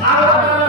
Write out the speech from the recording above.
ভালো